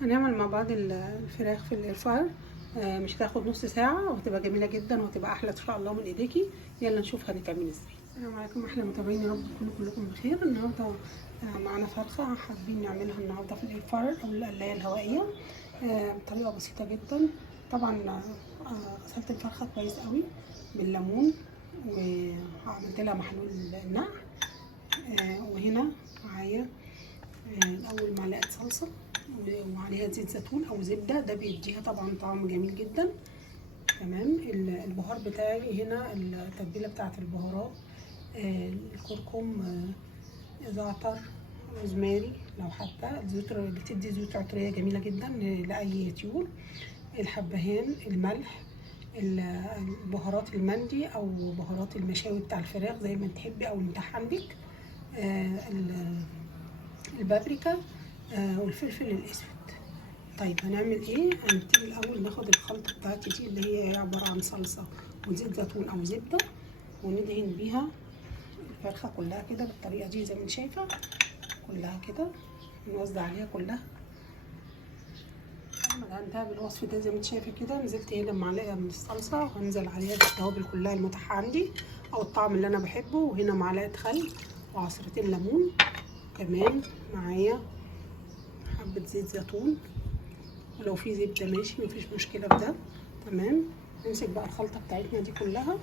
هنعمل مع بعض الفراخ في الاير فراير. مش هتاخد نص ساعه وهتبقى جميله جدا وهتبقى احلى ان شاء الله من ايديكي. يلا نشوف هنتعمل ازاي. السلام عليكم احلى متابعين، يا رب تكونوا كلكم بخير. النهارده معانا فرخه حابين نعملها النهارده في الاير فراير او القلايه الهوائيه بطريقه بسيطه جدا. طبعا غسلت الفرخه كويس قوي بالليمون وعملت لها محلول النقع. وهنا معايا الاول معلقه صلصه وعليها زيت زيتون او زبده، ده بيديها طبعا طعم جميل جدا. تمام. البهار بتاعي هنا التتبيله بتاعه البهارات، الكركم، زعتر، روزماري، لو حتى الزيوت بتدي زيوت عطريه جميله جدا لاي طيور، الحبهان، الملح، البهارات المندي او بهارات المشاوي بتاع الفراخ زي ما تحبي او المتاح عندك، البابريكا، والفلفل الاسود. طيب هنعمل ايه؟ هنبتدي الاول ناخد الخلطه بتاعتي دي اللي هي عباره عن صلصه وزيت زيتون او زبده، وندهن بيها الفرخه كلها كده بالطريقه دي زي ما انت شايفه، كلها كده نوزع عليها كلها. لما دهنتها بالوصف ده زي ما انت شايفه كده، نزلت هنا بمعلقه من الصلصه وهنزل عليها بالتوابل كلها المتاحه عندي او الطعم اللي انا بحبه، وهنا معلقه خل وعصرتين ليمون، كمان معايا حبه زيت زيتون، ولو في زبده ماشي مفيش مشكله في ده. تمام. نمسك بقى الخلطه بتاعتنا دي كلها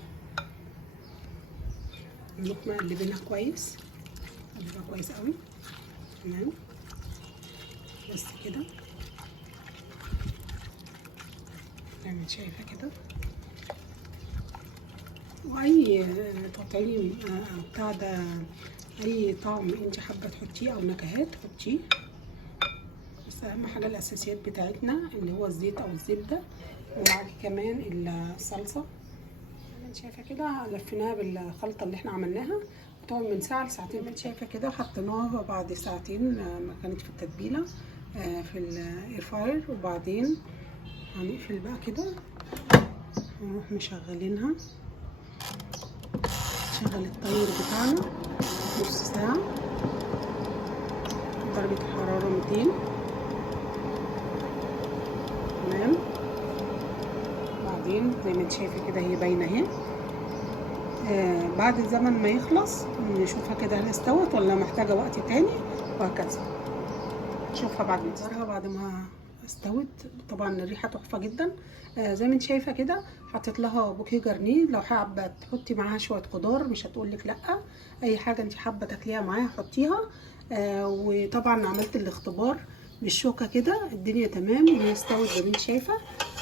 نروح مقلبينها كويس، نقلبها كويس قوي. تمام. بس كده زي ما انت شايفه كده. واي تطعيم بتاع ده، اي طعم انت حابه تحطيه او نكهات تحطيه، بس اهم حاجه الاساسيات بتاعتنا اللي هو الزيت او الزبده، ومعاكي كمان الصلصه. انت شايفه كده لفيناها بالخلطه اللي احنا عملناها، بتقعد من ساعه لساعتين. انت شايفه كده حطيناها بعد ساعتين ما كانت في التتبيله في الاير فراير، وبعدين هنقفل بقى كده ونروح مشغلينها. نشغل الطير بتاعنا نص ساعه درجه الحراره 200. تمام. بعدين زي ما انت شايفه كده هي باينه اهي. بعد الزمن ما يخلص نشوفها كده هل استوت ولا محتاجه وقت تاني، وهكذا نشوفها بعد ما بعد ما استوت. طبعا الريحه تحفه جدا. زي ما انت شايفه كده حطيت لها بوكيه جرنيه، لو حابه تحطي معاها شويه خضار مش هتقولك لا، اي حاجه انت حابه تاكليها معاها حطيها. وطبعا عملت الاختبار بالشوكه كده، الدنيا تمام وهي استوت زي ما انت شايفه.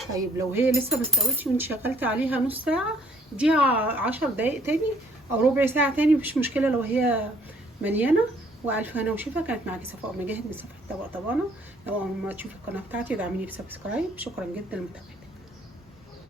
طيب لو هي لسه ما استوتش وانت شغلتي عليها نص ساعه، اديها 10 دقايق تاني او ربع ساعه تاني، مفيش مشكله لو هي مليانه. والف هنا وشفا. كانت معاكي صفاء مجاهد من صفحه طبق طبانه. لو اول ما تشوفي القناه بتاعتي دعميني بسبسكرايب. شكرا جدا لمتابعتك.